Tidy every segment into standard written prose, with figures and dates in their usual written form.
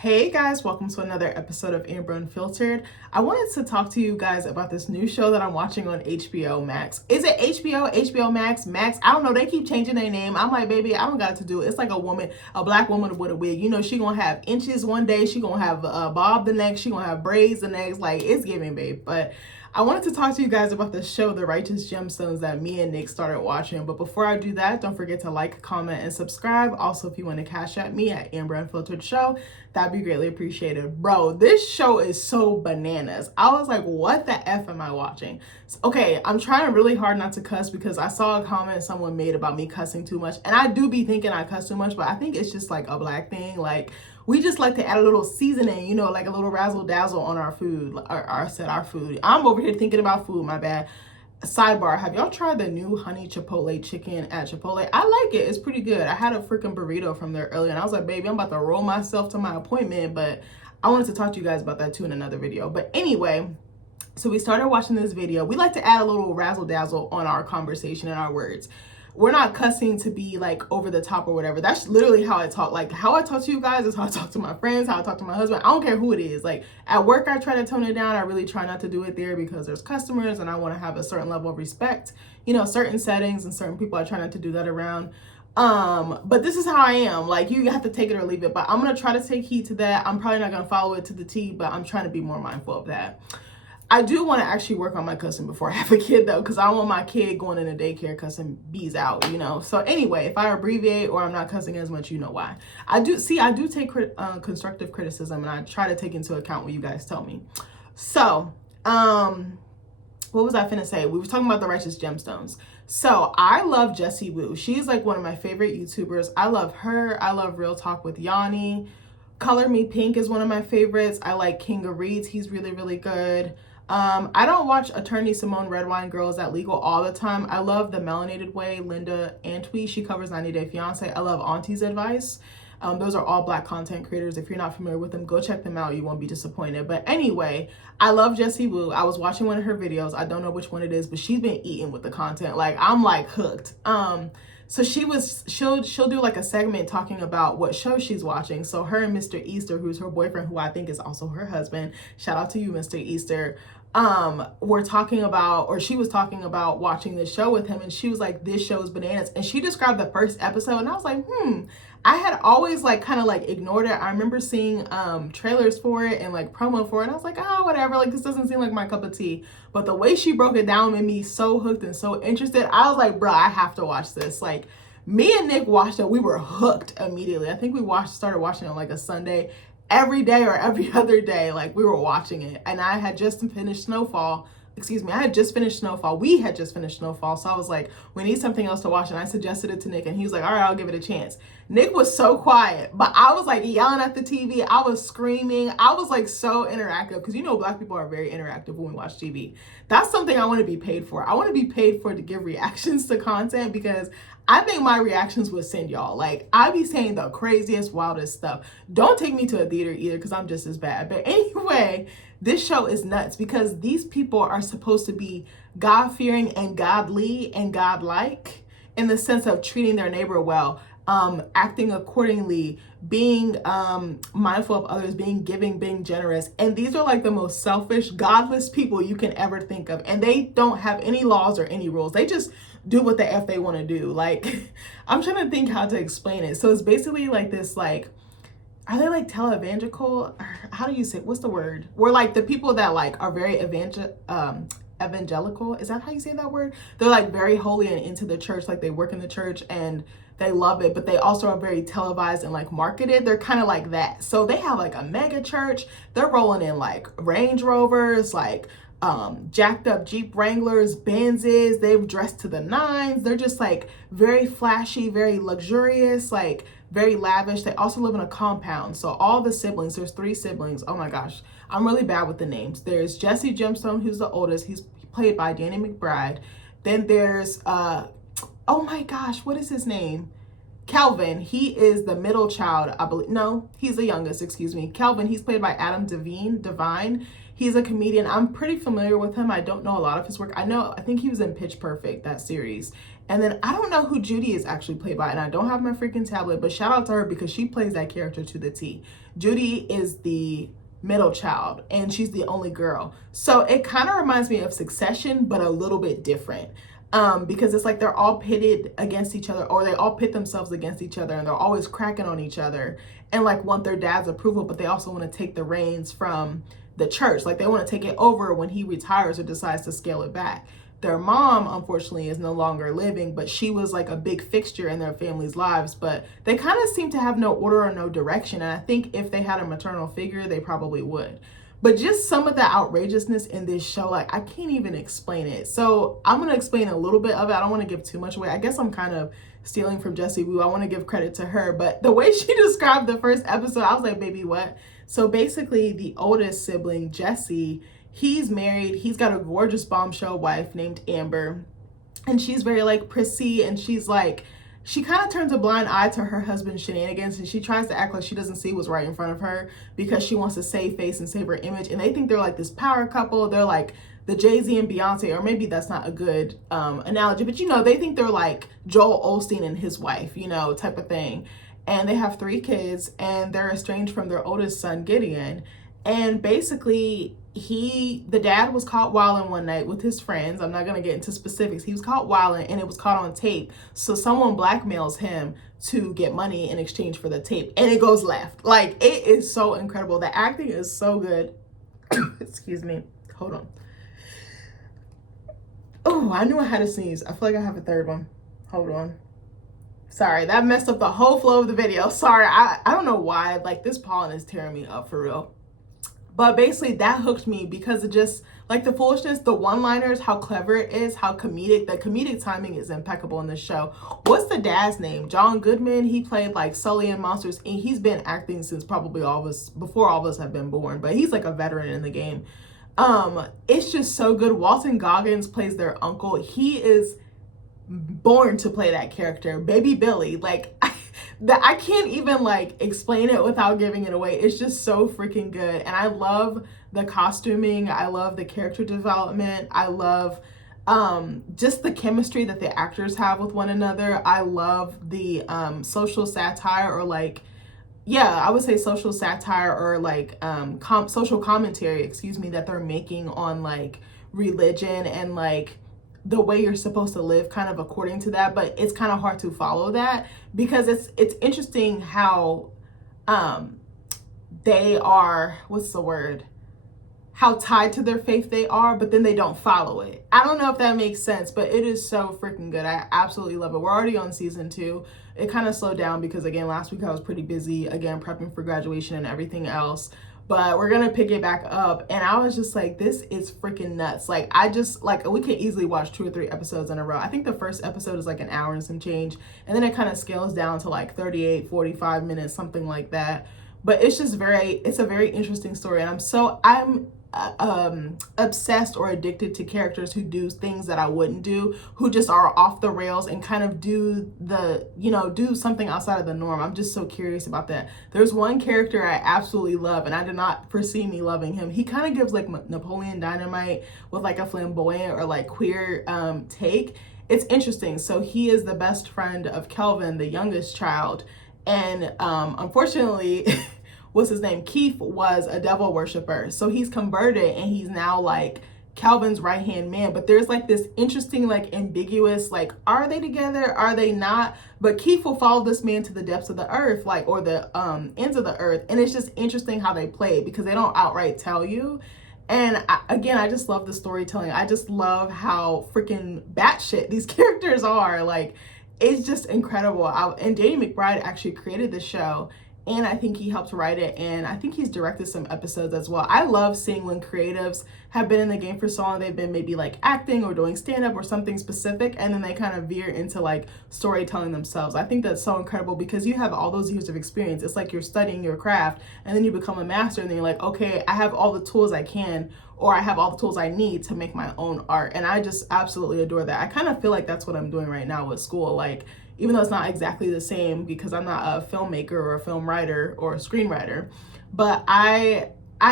Hey guys, welcome to another episode of Amber Unfiltered. I wanted to talk to you guys about this new show that I'm watching on HBO Max. Is it HBO? HBO Max? Max? I don't know. They keep changing their name. I'm like, baby, I don't got to do it. It's like a woman, a black woman with a wig. You know, she gonna have inches one day. She gonna have bob the next. She gonna have braids the next. Like, it's giving, babe. But I wanted to talk to you guys about the show, The Righteous Gemstones, that me and Nick started watching. But before I do that, don't forget to like, comment, and subscribe. Also, if you want to cash at me at AmberUnfilteredShow, that'd be greatly appreciated. Bro, this show is so bananas. I was like, what the F am I watching? Okay, I'm trying really hard not to cuss because I saw a comment someone made about me cussing too much. And I do be thinking I cuss too much, but I think it's just like a black thing. Like, we just like to add a little seasoning, you know, like a little razzle dazzle on our food, our food. I'm over here thinking about food, my bad. Sidebar, have y'all tried the new honey chipotle chicken at Chipotle? I like it. It's pretty good. I had a freaking burrito from there earlier and I was like, baby, I'm about to roll myself to my appointment, but I wanted to talk to you guys about that too in another video. But anyway, so we started watching this video. We like to add a little razzle dazzle on our conversation and our words. We're not cussing to be like over the top or whatever. That's literally how I talk. Like, how I talk to you guys is how I talk to my friends, how I talk to my husband. I don't care who it is. Like, at work, I try to tone it down. I really try not to do it there because there's customers and I want to have a certain level of respect. You know, certain settings and certain people, I try not to do that around. But this is how I am. Like, you have to take it or leave it. But I'm going to try to take heed to that. I'm probably not going to follow it to the T, but I'm trying to be more mindful of that. I do want to actually work on my cussing before I have a kid though, because I don't want my kid going in a daycare cussing bees out, you know. So anyway, if I abbreviate or I'm not cussing as much, you know why. I do take constructive criticism and I try to take into account what you guys tell me. So, what was I finna say? We were talking about The Righteous Gemstones. So I love Jessie Woo. She's like one of my favorite YouTubers. I love her. I love Real Talk with Yanni. Color Me Pink is one of my favorites. I like King of Reads. He's really, really good. I don't watch Attorney Simone Redwine Girls That Legal all the time. I love The Melanated Way, Linda Antwi. She covers 90 Day Fiance. I love Auntie's Advice. Those are all black content creators. If you're not familiar with them, go check them out. You won't be disappointed. But anyway, I love Jessie Woo. I was watching one of her videos. I don't know which one it is, but she's been eating with the content. Like, I'm like hooked. So she'll do like a segment talking about what show she's watching. So her and Mr. Easter, who's her boyfriend, who I think is also her husband, shout out to you, Mr. Easter, were talking about, or she was talking about watching this show with him, and she was like, this show is bananas. And she described the first episode and I was like, I had always like kind of like ignored it. I remember seeing trailers for it and like promo for it. And I was like, oh, whatever. Like, this doesn't seem like my cup of tea. But the way she broke it down made me so hooked and so interested. I was like, bro, I have to watch this. Like, me and Nick watched it. We were hooked immediately. I think we started watching it on like a Sunday. Every day or every other day, like, we were watching it. And I had just finished Snowfall. I had just finished Snowfall. We had just finished Snowfall. So I was like, we need something else to watch. And I suggested it to Nick and he was like, all right, I'll give it a chance. Nick was so quiet, but I was like yelling at the TV. I was screaming. I was like so interactive because, you know, black people are very interactive when we watch TV. That's something I want to be paid for. I want to be paid for to give reactions to content because I think my reactions would send y'all. Like, I be saying the craziest, wildest stuff. Don't take me to a theater either because I'm just as bad. But anyway, this show is nuts because these people are supposed to be God-fearing and godly and godlike in the sense of treating their neighbor well, acting accordingly, being mindful of others, being giving, being generous. And these are like the most selfish, godless people you can ever think of. And they don't have any laws or any rules. They just do what the F they want to do. Like, I'm trying to think how to explain it. So it's basically like this, like, are they like televangelical? How do you say, what's the word? We're like the people that like are very evangelical. Is that how you say that word? They're like very holy and into the church. Like, they work in the church and they love it, but they also are very televised and like marketed. They're kind of like that. So they have like a mega church. They're rolling in like Range Rovers, like jacked up Jeep Wranglers, Benzes. They've dressed to the nines. They're just like very flashy, very luxurious, like very lavish. They also live in a compound. So all the siblings, there's 3 siblings. Oh my gosh, I'm really bad with the names. There's Jesse Gemstone, who's the oldest. He's played by Danny McBride. Then there's oh my gosh, what is his name? Kelvin, he is the middle child, I believe. No, he's the youngest, excuse me. Kelvin, he's played by Adam Devine. He's a comedian. I'm pretty familiar with him. I don't know a lot of his work. I think he was in Pitch Perfect, that series. And then I don't know who Judy is actually played by, and I don't have my freaking tablet, but shout out to her because she plays that character to the T. Judy is the middle child, and she's the only girl. So it kind of reminds me of Succession, but a little bit different. Because it's like they're all pitted against each other, or they all pit themselves against each other, and they're always cracking on each other and like want their dad's approval, but they also want to take the reins from the church. Like they want to take it over when he retires or decides to scale it back. Their mom, unfortunately, is no longer living, but she was like a big fixture in their family's lives. But they kind of seem to have no order or no direction. And I think if they had a maternal figure, they probably would. But just some of the outrageousness in this show, like I can't even explain it. So I'm going to explain a little bit of it. I don't want to give too much away. I guess I'm kind of stealing from Jessie Woo. I want to give credit to her. But the way she described the first episode, I was like, baby, what? So basically the oldest sibling, Jesse, he's married. He's got a gorgeous bombshell wife named Amber. And she's very like prissy, and she's like, she kind of turns a blind eye to her husband's shenanigans, and she tries to act like she doesn't see what's right in front of her because she wants to save face and save her image. And they think they're like this power couple. They're like the Jay-Z and Beyonce, or maybe that's not a good analogy, but you know, they think they're like Joel Osteen and his wife, you know, type of thing. And they have 3 kids, and they're estranged from their oldest son, Gideon. And basically, the dad was caught wilding one night with his friends. I'm not going to get into specifics. He was caught wilding, and it was caught on tape. So someone blackmails him to get money in exchange for the tape, and it goes left. Like, it is so incredible. The acting is so good. Excuse me. Hold on. Oh, I knew I had to sneeze. I feel like I have a third one. Hold on. Sorry, that messed up the whole flow of the video. Sorry, I don't know why. Like, this pollen is tearing me up for real. But basically, that hooked me because of just like the foolishness, the one-liners, how clever it is, how comedic. The comedic timing is impeccable in this show. What's the dad's name? John Goodman. He played like Sully in Monsters, and he's been acting since probably before all of us have been born. But he's like a veteran in the game. It's just so good. Walton Goggins plays their uncle. He is born to play that character, Baby Billy. Like, I can't even like explain it without giving it away. It's just so freaking good. And I love the costuming. I love the character development. I love just the chemistry that the actors have with one another. I love the social satire, or like, yeah, I would say social satire, or like social commentary, excuse me, that they're making on like religion and like the way you're supposed to live kind of according to that. But it's kind of hard to follow that because it's interesting how they are, what's the word, how tied to their faith they are, but then they don't follow it. I don't know if that makes sense, but it is so freaking good. I absolutely love it. We're already on season 2. It kind of slowed down because, again, last week I was pretty busy, again, prepping for graduation and everything else. But we're gonna pick it back up, and I was just like, this is freaking nuts. Like, I just, like, we could easily watch 2 or 3 episodes in a row. I think the first episode is like an hour and some change, and then it kind of scales down to like 38, 45 minutes, something like that. But it's just it's a very interesting story, and I'm obsessed or addicted to characters who do things that I wouldn't do, who just are off the rails and kind of do something outside of the norm. I'm just so curious about that. There's one character I absolutely love, and I did not foresee me loving him. He kind of gives like Napoleon Dynamite with like a flamboyant or like queer take. It's interesting. So he is the best friend of Kelvin, the youngest child, and unfortunately what's his name? Keith was a devil worshiper. So he's converted, and he's now like Calvin's right-hand man. But there's like this interesting, like ambiguous, like, are they together? Are they not? But Keith will follow this man to the depths of the earth, like, or the ends of the earth. And it's just interesting how they play it because they don't outright tell you. And I just love the storytelling. I just love how freaking batshit these characters are. Like, it's just incredible. And Danny McBride actually created the show, and I think he helped write it, and I think he's directed some episodes as well. I love seeing when creatives have been in the game for so long, they've been maybe like acting or doing stand-up or something specific, and then they kind of veer into like storytelling themselves. I think that's so incredible because you have all those years of experience. It's like you're studying your craft, and then you become a master, and then you're like, okay, I have all the tools I can, or I have all the tools I need to make my own art. And I just absolutely adore that. I kind of feel like that's what I'm doing right now with school. Like, even though it's not exactly the same because I'm not a filmmaker or a film writer or a screenwriter. But I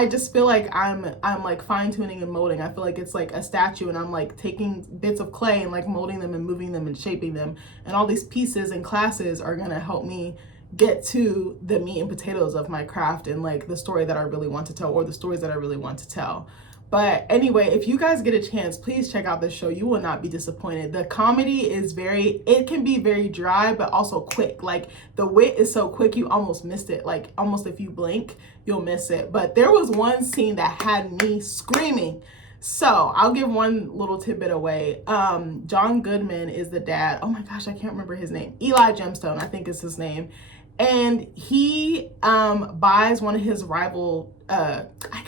just feel like I'm like fine tuning and molding. I feel like it's like a statue and I'm like taking bits of clay and like molding them and moving them and shaping them. And all these pieces and classes are gonna help me get to the meat and potatoes of my craft and like the story that I really want to tell, or the stories that I really want to tell. But anyway, if you guys get a chance, please check out this show. You will not be disappointed. The comedy is it can be very dry, but also quick. Like the wit is so quick, you almost missed it. Like almost if you blink, you'll miss it. But there was one scene that had me screaming. So I'll give one little tidbit away. John Goodman is the dad. Oh my gosh, I can't remember his name. Eli Gemstone, I think is his name. And he buys one of his rival, I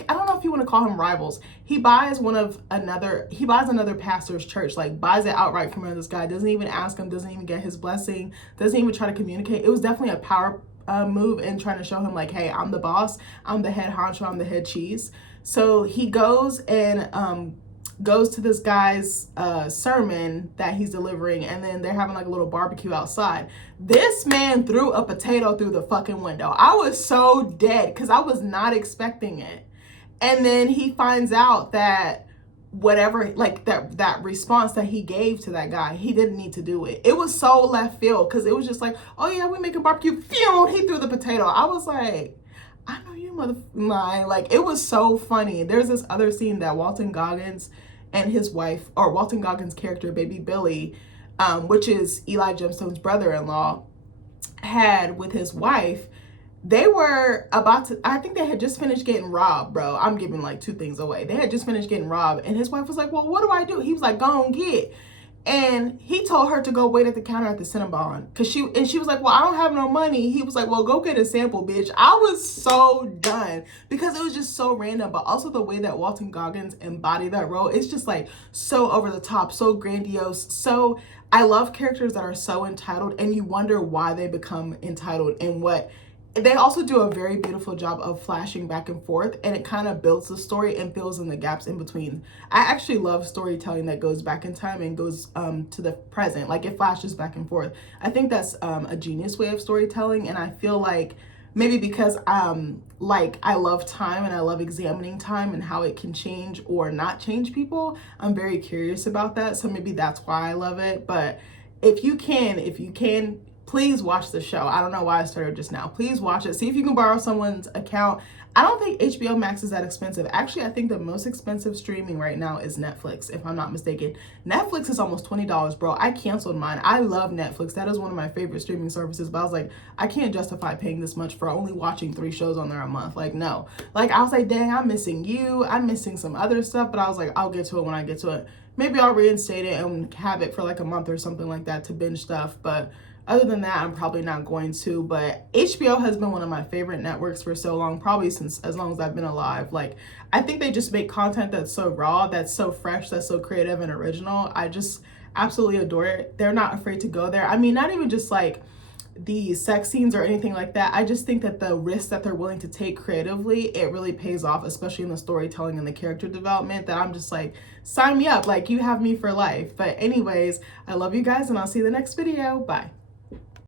don't know if you want to call him rivals. He buys another pastor's church, like buys it outright from this guy, doesn't even ask him, doesn't even get his blessing, doesn't even try to communicate. It was definitely a power move in trying to show him like, hey, I'm the boss, I'm the head honcho, I'm the head cheese. So he goes and goes to this guy's sermon that he's delivering, and then they're having like a little barbecue outside. This man threw a potato through the fucking window. I was so dead because I was not expecting it. And then he finds out that whatever, like that response that he gave to that guy, he didn't need to do it. It was so left field because it was just like, oh yeah, we making barbecue. Phew, he threw the potato. I was like, I know you motherfucker. Like, it was so funny. There's this other scene that Walton Goggins and his wife, or Walton Goggins' character, Baby Billy, which is Eli Gemstone's brother-in-law, had with his wife. They were about to, I think they had just finished getting robbed, bro. I'm giving like two things away. They had just finished getting robbed, and his wife was like, well, what do I do? He was like, go on, get. And he told her to go wait at the counter at the Cinnabon. She was like, well, I don't have no money. He was like, well, go get a sample, bitch. I was so done because it was just so random. But also the way that Walton Goggins embodied that role, it's just like so over the top, so grandiose. So I love characters that are so entitled, and you wonder why they become entitled and what. They also do a very beautiful job of flashing back and forth, and it kind of builds the story and fills in the gaps in between. I actually love storytelling that goes back in time and goes to the present, like it flashes back and forth. I think that's a genius way of storytelling, and I feel like maybe because like I love time and I love examining time and how it can change or not change people, I'm very curious about that. So maybe that's why I love it. But if you can, please watch the show. I don't know why I started just now. Please watch it. See if you can borrow someone's account. I don't think HBO Max is that expensive. Actually, I think the most expensive streaming right now is Netflix, if I'm not mistaken. Netflix is almost $20, bro. I canceled mine. I love Netflix. That is one of my favorite streaming services, but I was like, I can't justify paying this much for only watching 3 shows on there a month. Like, no. Like, I was like, dang, I'm missing you. I'm missing some other stuff, but I was like, I'll get to it when I get to it. Maybe I'll reinstate it and have it for like a month or something like that to binge stuff, but other than that, I'm probably not going to. But HBO has been one of my favorite networks for so long, probably since as long as I've been alive. Like, I think they just make content that's so raw, that's so fresh, that's so creative and original. I just absolutely adore it. They're not afraid to go there. I mean, not even just like the sex scenes or anything like that. I just think that the risks that they're willing to take creatively, it really pays off, especially in the storytelling and the character development, that I'm just like, sign me up. Like, you have me for life. But anyways, I love you guys, and I'll see you in the next video. Bye.